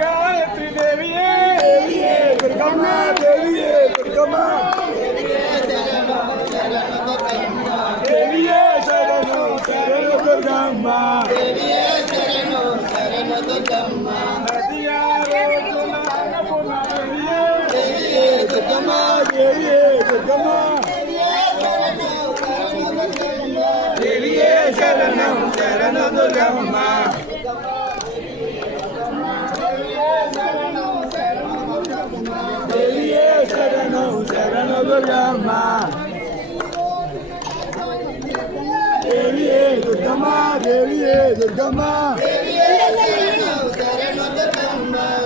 गायत्री देवी दुर्गम्मा देवी दुर्गम्मा देवी शरण शरण दुर्गम्मा नदिया दुर्गम्मा देवी दुर्गम्मा देवी शरण शरण दुर्गम्मा दुर्गम्मा देवी दुर्गम्मा देवी दुर्गम्मा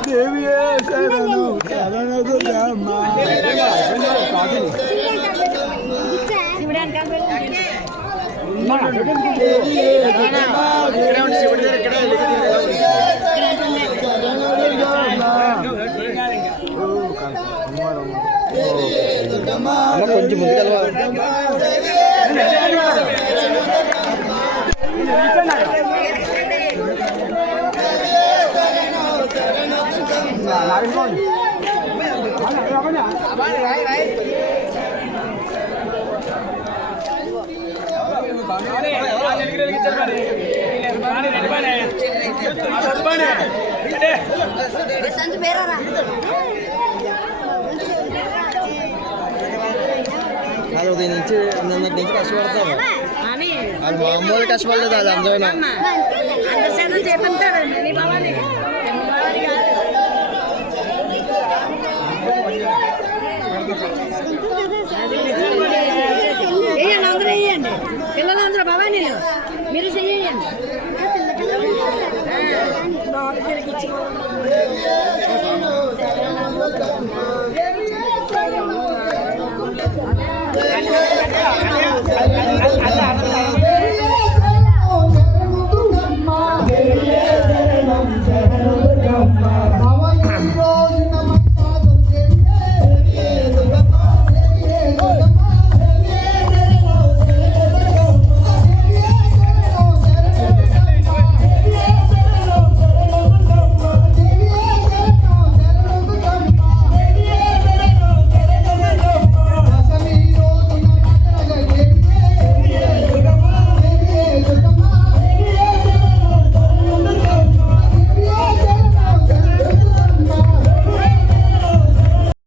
देवी शरण शरण दुर्गम्मा కొంచెం ముందుకెళ్ళవా kalau ini nanti kasual tuh, kalau mau kasual tuh dalam zona. Anda saya tuh cepetan